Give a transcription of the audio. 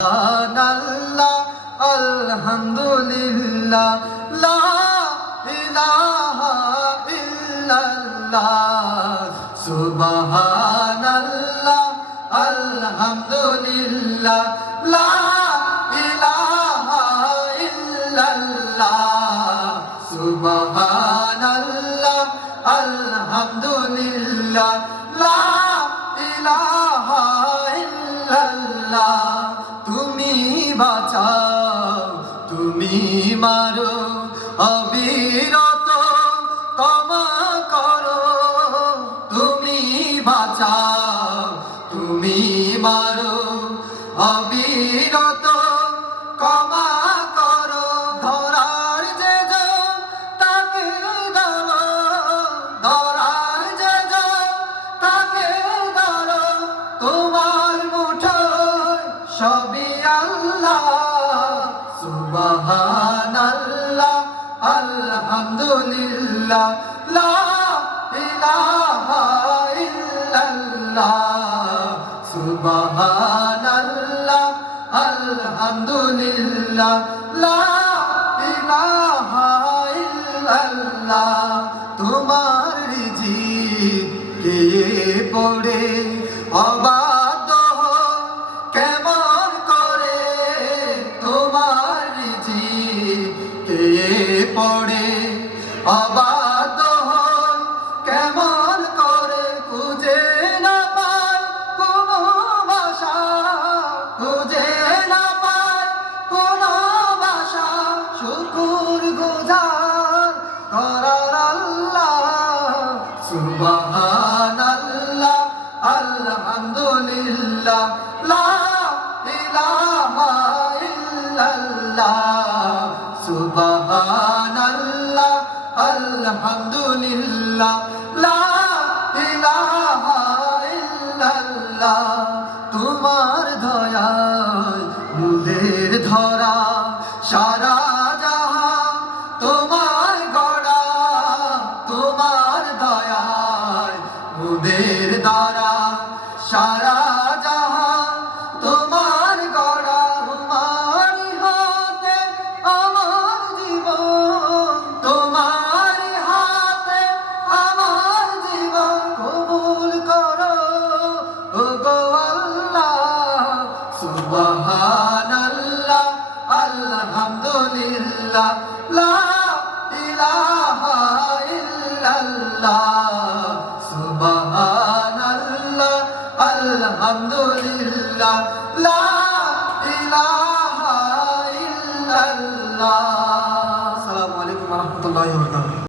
সুবহানাল্লাহ আলহামদুলিল্লাহ লা ইলাহা ইল্লাল্লাহ সুবহানাল্লাহ আলহামদুলিল্লাহ লা ইলাহা ইল্লাল্লাহ সুবহানাল্লাহ আলহামদুলিল্লাহ লা ইলাহা ইল্লাল্লাহ তুমি বাঁচাও তুমি মারো অবিরত ক্ষমা করো তুমি বাঁচাও তুমি মারো অবিরত ক্ষমা করো ধরার যে তাকে ধরো ধরার যে তাকে ধরো তোমার মুঠোয় সবই আল্লাহ সুবহানাল্লাহ আলহামদুলিল্লাহ লা ইলাহা ইল্লাল্লাহ সুবহানাল্লাহ আলহামদুলিল্লাহ লা ইলাহা ইল্লাল্লাহ তোমার রিজিক কে পড়ে অবাধ্য কেমন করে তোমার রিজিক কে পড়ে অবাধ্য কেমন করে খুঁজে না পায় কোনো ভাষা খুঁজে না পায় কোনো ভাষা শুকর গুজার করার আল্লাহ সুবহানাল্লাহ আলহামদুলিল্লাহ লা ইলাহা ইল্লাল্লাহ সুবহানাল্লাহ আলহামদুলিল্লাহ লা ইলাহা ইল্লাল্লাহ তোমার দয়ায় মুদের ধরা সারা জাহান তোমার গড়া তোমার দয়ায় মুদের দ্বারা সারা জাহান তোমার গড়া তোমারি হাতে আমার জীবন তোমারি হাতে আমার জীবন কবুল করো ওগো আল্লাহ সুবহানাল্লাহ আলহামদুলিল্লাহ লা ইলাহা ইল্লাল্লাহ সুবহানাল্লাহ আলহামদুলিল্লাহ লা ইলাহা ইল্লাল্লাহ। আসসালামু আলাইকুম ওয়া রাহমাতুল্লাহি ওয়া বারাকাতুহু।